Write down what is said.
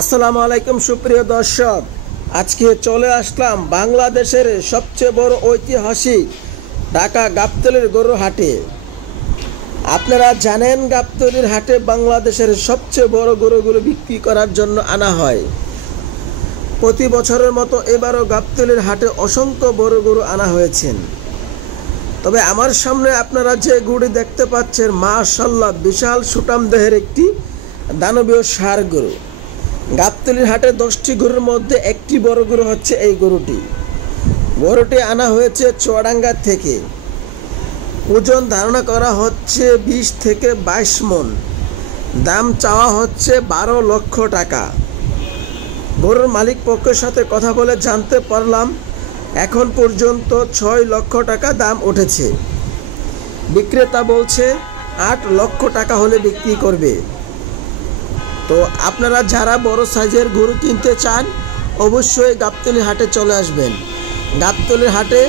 আসসালামু আলাইকুম সুপ্রিয় দর্শক, আজকে চলে আসলাম বাংলাদেশের সবচেয়ে বড় ঐতিহাসিক ঢাকা গাবতলীর গরুর হাটে। আপনারা জানেন গাবতলীর হাটে বাংলাদেশের সবচেয়ে বড় গরুগুলো বিক্রি করার জন্য আনা হয়। প্রতি বছরের মতো এবারও গাবতলীর হাটে অসংখ্য বড় গরু আনা হয়েছেন। তবে আমার সামনে আপনারা যে গরুটি দেখতে পাচ্ছেন, মাশাআল্লাহ বিশাল সুঠাম দেহের একটি দানবীয় ষাঁড় গরু। গাবতলীর হাটে 10টি গরুর মধ্যে একটি বড় গরু হচ্ছে এই গরুটি। গরুটি আনা হয়েছে চুয়াডাঙ্গা থেকে। ওজন ধারণা করা হচ্ছে 20 থেকে 22 মণ। দাম চাওয়া হচ্ছে 12 লক্ষ টাকা। গরুর মালিক পক্ষের সাথে কথা বলে জানতে পারলাম এখন পর্যন্ত 6 লক্ষ টাকা দাম উঠেছে। বিক্রেতা বলছে 8 লক্ষ টাকা হলে বিক্রি করবে। তো আপনারা যারা বড় সাইজের গরু কিনতে চান অবশ্যই গাবতলীর হাটে চলে আসবেন। গাবতলীর হাটে